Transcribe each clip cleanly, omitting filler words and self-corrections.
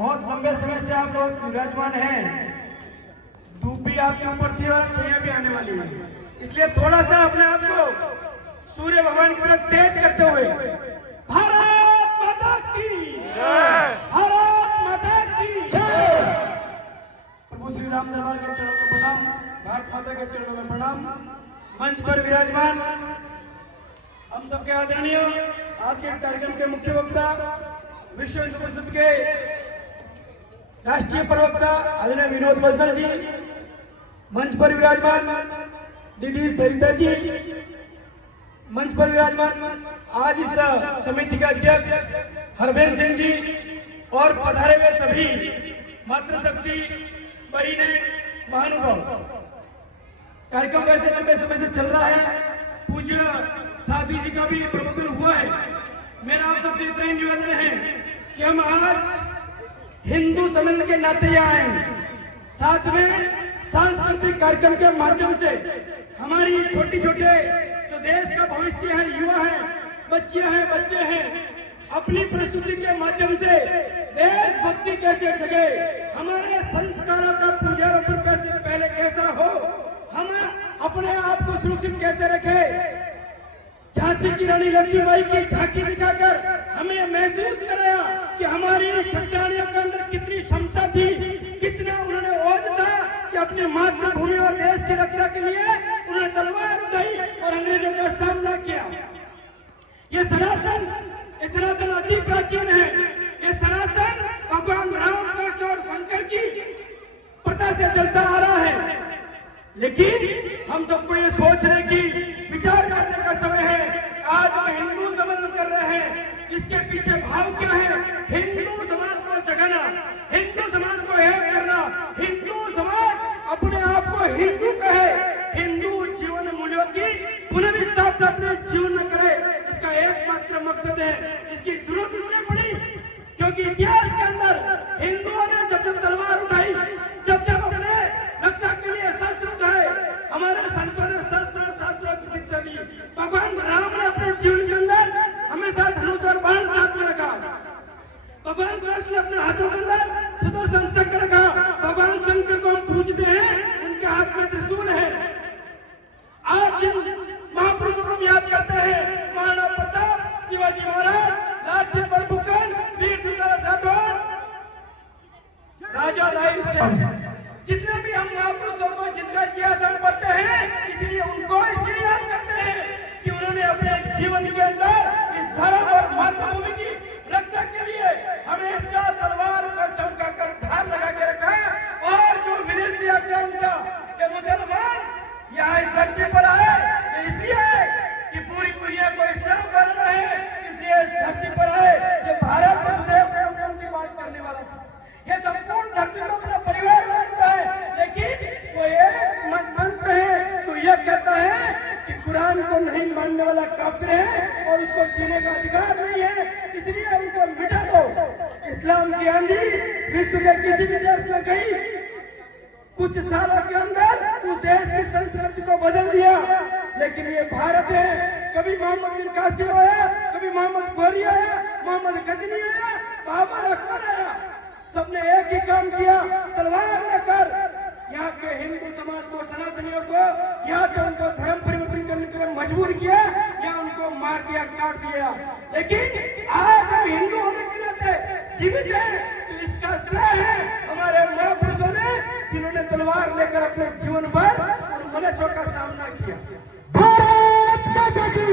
बहुत लंबे समय से आप लोग विराजमान हैं। धूप भी आपके ऊपर थी और छाया भी आने वाली है, इसलिए थोड़ा सा अपने आप को सूर्य भगवान की तरफ तेज करते हुए भारत माता की जय, भारत माता की जय। प्रभु श्री राम दरबार के चरणों में प्रणाम, भारत माता के चरणों में प्रणाम। मंच पर विराजमान हम सबके आदरणीय आज के इस कार्यक्रम के मुख्य वक्ता, विश्व हिंदू परिषद के राष्ट्रीय प्रवक्ता आदरणीय विनोद बंसल जी, मंच पर विराजमान दीदी सरिता जी, मंच पर विराजमान आज इस समिति के अध्यक्ष हरबेन सिंह जी और पधारे हुए सभी मातृशक्ति बहिने महानुभाव। कार्यक्रम वैसे लंबे समय से चल रहा है, पूज्य साथी जी का भी प्रबोधन हुआ है। मेरा आप सबसे इतना ही निवेदन है कि हम आज हिंदू सम्मेलन के नाते यहाँ आए, साथ में सांस्कृतिक कार्यक्रम के माध्यम से हमारी छोटी छोटे जो देश का भविष्य है, युवा है, बच्चियां हैं, बच्चे हैं, अपनी प्रस्तुति के माध्यम से देशभक्ति कैसे जगे, हमारे संस्कारों का पूजारोपण पहले कैसा हो, हम अपने आप को सुरक्षित कैसे रखें। झांसी की रानी लक्ष्मीबाई की झांकी दिखाकर हमें महसूस कराया कि हमारी शक्तियानियों के अंदर कितनी क्षमता थी, कितना उन्होंने ओज था कि अपनी मातृभूमि और देश की रक्षा के लिए उन्होंने तलवार उठाई और अंग्रेजों का सामना किया। ये सनातन अति प्राचीन है। ये सनातन भगवान राम, कृष्ण और शंकर की प्रथा से चलता आ रहा है, लेकिन हम सबको ये सोचने की, विचार करने का समय है। आज हम हिंदू सम्मेलन कर रहे हैं, इसके पीछे भाव क्या है? हिंदू समाज को जगाना, हिंदू समाज को एक करना, हिंदू समाज अपने आप को हिंदू कहे, हिंदू जीवन मूल्यों की पुनर्स्थापना अपने जीवन में करे, इसका एकमात्र मकसद है। इसकी जरूरत इसलिए पड़ी क्योंकि इतिहास के अंदर हिंदुओं ने जब जब तलवार उठाई, जब जब अपने रक्षा के लिए शस्त्र उठाए, हमारे संतों ने शास्त्रों की शिक्षा दी। भगवान राम ने अपने जीवन के अंदर हमेशा धनुष और बाण साथ में रखा। भगवान कृष्ण ने अपने हाथों के अंदर सुदर्शन चक्र रखा। भगवान शंकर को हम पूजते हैं, उनके हाथ में त्रिशूल है। आज जिन महापुरुषों को हम याद करते हैं, महाराणा प्रताप, शिवाजी महाराज, लालचंद बड़फुकन, वीर दुर्गादास राठौर, राजा दाहिर सिंह, जितने भी हम महापुरुषों को जिनका इतिहास हम पढ़ते हैं, इसलिए उनको इसलिए याद करते हैं कि उन्होंने अपने जीवन के अंदर इस धर्म और मातृभूमि की रक्षा के लिए हमेशा तलवार को चमका कर धार लगा के रखा। और जो विदेशी आज्ञा उनका कि मुसलमान यहाँ इस धरती पर आए, इसलिए कि पूरी दुनिया को इस्लाम करना है, इसलिए इस धरती पर आए। ये भारत वसुधैव कुटुंबकम की बात करने वाला था। ये संपूर्ण धरती को अपना परिवार मानता है, लेकिन वो एक मंत्र है तो यह कहता है कि कुरान को नहीं मानने वाला काफिर है और उसको जीने का अधिकार नहीं है, इसलिए उनको मिटा दो। इस्लाम की आंधी विश्व के किसी भी देश में गई, कुछ सालों के अंदर उस देश की संस्कृति को बदल दिया, लेकिन ये भारत है। कभी मोहम्मद बिन कासिम आया, कभी मोहम्मद गोरी आया, मोहम्मद गजनी आया, बाबर अकबर आया, सबने एक ही काम किया, तलवार लेकर यहाँ के हिंदू समाज को, सनातनियों को या तो उनको धर्म परिवर्तन करने के लिए मजबूर किया या उनको मार दिया, काट दिया। लेकिन आज हम हिंदू होने के नाते जीवित हैं, तो इसका श्रेय है हमारे महापुरुषों ने, जिन्होंने तलवार लेकर अपने जीवन पर उन मनुष्यों का सामना किया। भारत माता की।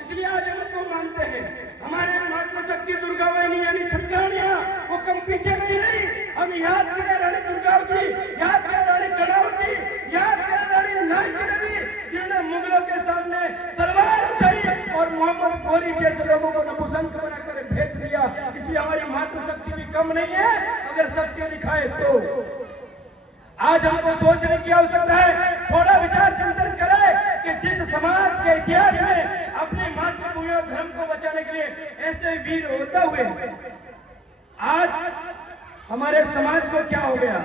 इसलिए आज हम उनको मानते हैं। हमारे मातृशक्ति दुर्गा वाहिनी यानी छत्रियानियां, वो कम पीछे नहीं रही। हम याद करें रानी दुर्गावती, याद करें रानी कलावती, याद करें रानी नायकी देवी, जिन्होंने मुगलों के सामने तलवार उठाई और मोहम्मद गोरी जैसे लोगों को नपुंसक बनाकर भेज दिया। इसलिए हमारी मातृशक्ति भी कम नहीं है, अगर सत्य दिखाए तो। आज हमको सोचने की आवश्यकता है, थोड़ा विचार चिंतन करें कि जिस समाज के इतिहास में अपनी मातृभूमि और धर्म को बचाने के लिए ऐसे वीर होते हुए, आज हमारे समाज को क्या हो गया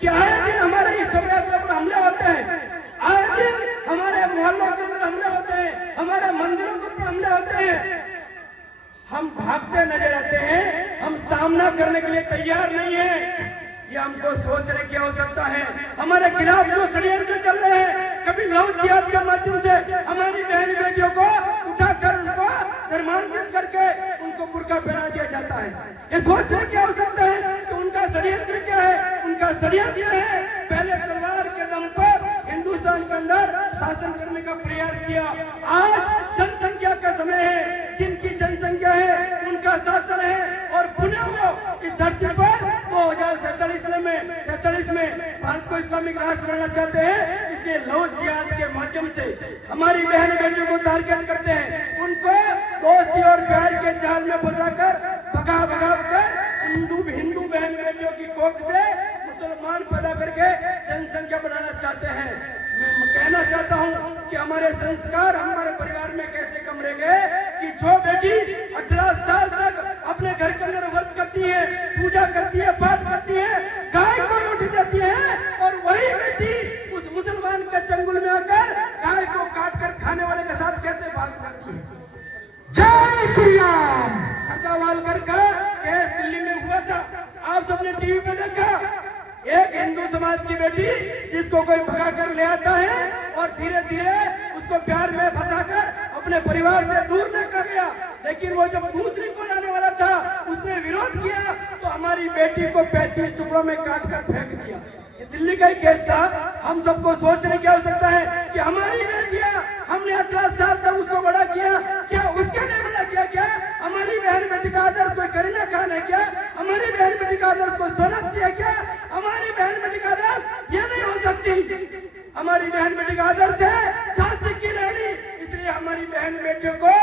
कि आए दिन हमारे इस समाज के ऊपर हमले होते हैं, आए दिन हमारे मोहल्लों के अंदर हमले होते हैं, हमारे मंदिरों के ऊपर हमले होते हैं। हम भागते नजर आते हैं, हम सामना करने के लिए तैयार नहीं है। ये हमको सोचने की आवश्यकता है। हमारे खिलाफ जो षड्यंत्र चल रहे हैं, कभी लव जिहाद के माध्यम से हमारी बहन बेटियों को उठाकर उनको धर्मांतरित करके उनको बुर्का पहना दिया जाता है। ये सोचने की आवश्यकता है कि उनका षड्यंत्र क्या है। उनका षड्यंत्र है पहले तलवार के दम पर हिंदुस्तान के अंदर शासन करने का प्रयास किया। आज जनसंख्या का समय है, जिनकी जनसंख्या है उनका शासन है और पुनः वो इस धरती पर 2047 में भारत को इस्लामिक राष्ट्र बनाना चाहते हैं। इसलिए लव जिहाद के माध्यम से हमारी बहन बेटियों को टारगेट करते हैं, उनको दोस्ती और प्यार के जाल में फंसाकर भगा कर हिंदू बहन बेटियों की कोख से मुसलमान पैदा करके जनसंख्या बढ़ाना चाहते हैं। मैं कहना चाहता हूं कि हमारे संस्कार हमारे परिवार में कैसे कम रह गए कि जो बेटी 18 साल तक अपने घर के अंदर व्रत करती है, पूजा करती है, पाठ करती है, गाय को रोटी देती है, और वही बेटी उस मुसलमान के चंगुल में आकर गाय को काट कर खाने वाले के साथ कैसे भाग सकती है। जय श्री राम। सगावालकर का केस दिल्ली में हुआ था, आप सबने टीवी पे देखा। एक हिंदू समाज की बेटी जिसको कोई भगा कर ले आता है और धीरे धीरे उसको प्यार में फंसाकर अपने परिवार से दूर न कर गया, लेकिन वो जब दूसरी को लाने वाला था उसने विरोध किया तो हमारी बेटी को 35 टुकड़ों में काट कर फेंक दिया। ये दिल्ली का ही केस था। हम सबको सोचने की आवश्यकता है कि हमारी बेटियां, हमने 18 साल तक उसको बड़ा किया, क्या उसके लिए बड़ा किया? क्या हमारी बहन बेटी का आदर्श कोई करीना खान है? क्या हमारी बहन बेटी का आदर्श कोई सोनाक्षी है? क्या हमारी बहन बेटी का आदर्श ये नहीं हो सकती। हमारी बहन बेटी का आदर्श है झांसी की रानी। इसलिए हमारी बहन बेटियों को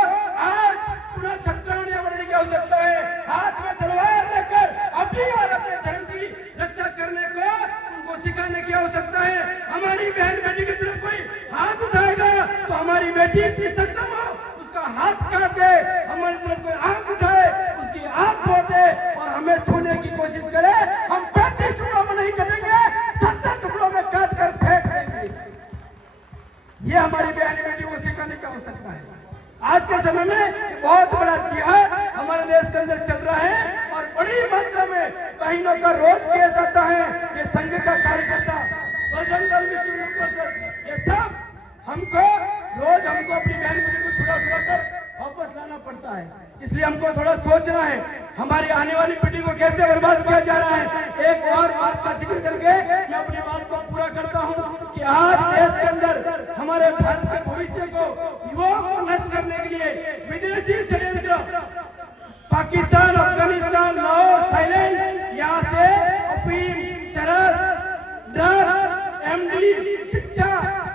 आज पुनः छत्राने बनने की आवश्यकता है। हाथ में तलवार लेकर अपनी और अपने धर्म की रक्षा करने को उनको सिखाने की आवश्यकता है। हमारी बहन बेटी की तरफ कोई हाथ उठाएगा तो हमारी बेटी इतनी सक्षम हो उसका हाथ काट दे, हमारी तरफ कोई आंख उठाए उसकी आंख फोड़ दे और हमें छूने की कोशिश करे, हम 35 टुकड़ों में नहीं कटेंगे, 70 टुकड़ों में काट कर फेंक देंगे। ये हमारी बहन बेटी को सिखाने की आवश्यकता है। आज के समय में बहुत बड़ा जिहाद हमारे देश के अंदर चल रहा है और बड़ी मात्रा में बहनों का रोज केस आता है। ये संघ का कार्यकर्ता बजरंग दल ये सब हमको अपनी बहन बेटी को छुड़ा कर वापस लाना पड़ता है। इसलिए हमको थोड़ा सोचना है हमारी आने वाली पीढ़ी को कैसे बर्बाद किया जा रहा है। एक और बात का जिक्र करके मैं अपनी बात को पूरा करता हूँ कि आज देश के अंदर हमारे भारत के भविष्य को, युवाओं को नष्ट करने के लिए विदेशी षड्यंत्र पाकिस्तान, अफगानिस्तान, लाओस, थाईलैंड, यहाँ से अफीम, चरस, ड्रग्स, एमडी, शिक्षा,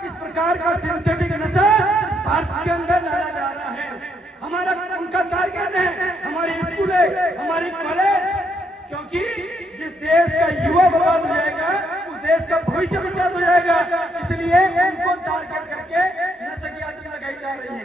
इस प्रकार का सिंथेटिक नशा भारत के अंदर लाया जा रहा है। हमारा उनका टारगेट है हमारी स्कूलें, हमारी कॉलेज, क्योंकि जिस देश का युवा बर्बाद हो जाएगा उस देश का भविष्य बर्बाद हो जाएगा। इसलिए उनको टारगेट करके नशे की आदत लगाई जा रही है।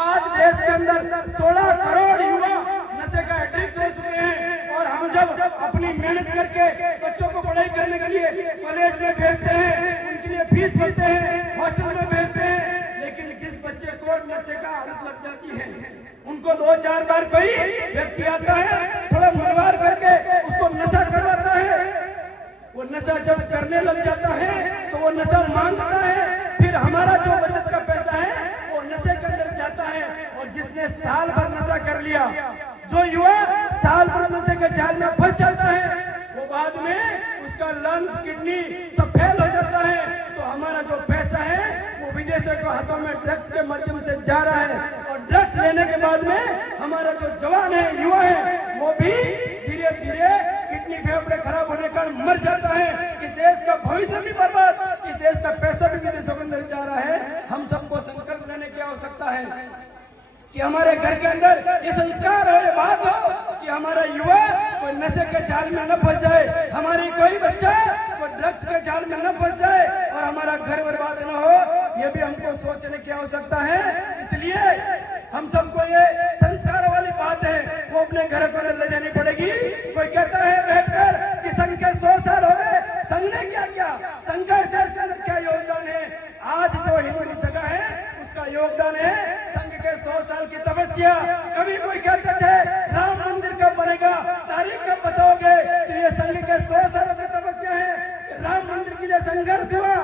आज देश के अंदर 16 करोड़ युवा नशे का एडिक्ट हो चुके हैं और हम जब अपनी मेहनत करके बच्चों को पढ़ाई करने के लिए कॉलेज में भेजते हैं, उनके लिए फीस भरते हैं, हॉस्टल में भेजते हैं, लेकिन जिस बच्चे को नशे का आदत लग जाती है उनको 2-4 बार कोई व्यक्ति आता है, थोड़ा मनवार करके उसको नशा करवाता है। वो नशा जब करने लग जाता है तो वो नशा मांगता है, फिर हमारा जो बचत का पैसा है वो नशे के अंदर जाता है। और जिसने साल भर नशा कर लिया, जो युवा साल भर नशे के जाल में फंस जाता है, वो बाद में उसका लंग्स, किडनी सब फेल हो जाता है। तो हमारा जो पैसा है वो विदेशों के हाथों में ड्रग्स के माध्यम से जा रहा है और ड्रग्स लेने के बाद में हमारा जो जवान है, युवा है, वो भी धीरे धीरे किडनी फेफड़े खराब होने का मर जाता है। इस देश का भविष्य भी बर्बाद, इस देश का पैसा भी विदेशों के अंदर जा रहा है। हम सबको संकल्प लेने की आवश्यकता है कि हमारे घर के अंदर ये संस्कार हो, ये बात हो कि हमारा युवा कोई नशे के जाल में न फंस जाए, हमारी कोई बच्चा कोई ड्रग्स के जाल में न फंस जाए और हमारा घर बर्बाद न हो। ये भी हमको सोचने की आवश्यकता है। इसलिए हम सबको ये संस्कार वाली बात है वो अपने घर पर ले जानी पड़ेगी। कोई कहता है बैठकर कि संघ के 100 साल हो गए, संघ ने क्या संघ का देश का क्या योगदान है? आज जो हिंदू जगह है उसका योगदान है संघ के 100 साल की तपस्या। कभी कोई कहते थे राम मंदिर कब बनेगा, तारीख कब बताओगे, तो ये संघ के 100 साल की तपस्या है। राम मंदिर के लिए संघर्ष हुआ,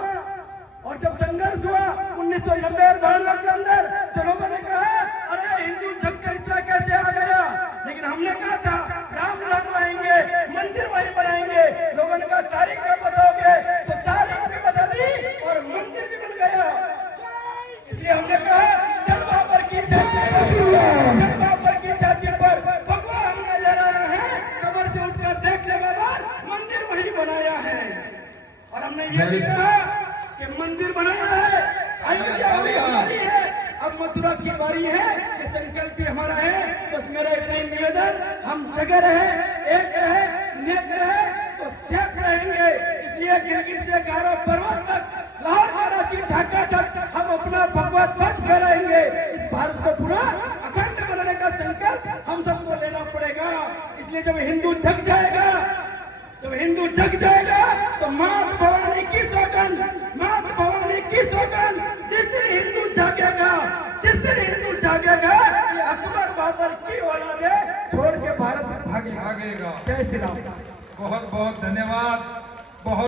और जब संघर्ष हुआ 1990 के अंदर, तो लोगों ने कहा अरे हिंदू जग का इतना कैसे आ गया, लेकिन हमने कहा था राम राम आएंगे, मंदिर वहीं बनाएंगे। लोगों ने कहा तारीख कब बताओगे, तो तारीख भी बता दी और मंदिर भी बन गया। इसलिए हमने कहा चल बाबर की छाती पर भगवा हमने लहराया है, कब्र से उठकर देख ले बाबर, मंदिर वहीं बनाया है। और हमने ये भी कहा कि मंदिर बनाया है, अयोध्या हमारी है, अब मथुरा की बारी है, ये संकल्प भी हमारा है। बस मेरा इतना ही निवेदन, हम जगह रहे, एक रहे, नेक रहे तो सेफ रहेंगे। इसलिए गिरगिट से गारो पर्वत तक, लाहौर कराची ढाका तक हम अपना भगवा ध्वज फहराएंगे। इस भारत को पूरा अखंड बनाने का संकल्प हम सबको लेना पड़ेगा। इसलिए जब हिंदू जग जाएगा, जब हिंदू जग जाएगा तो माता भवानी की सौगंध, माता भवानी की सौगंध, जिस दिन हिंदू जागेगा, जिस दिन हिंदू जागेगा, ये अकबर बाबर की औलादे छोड़ के भारत भागेगा। भागेगा। जय श्री राम। बहुत बहुत धन्यवाद।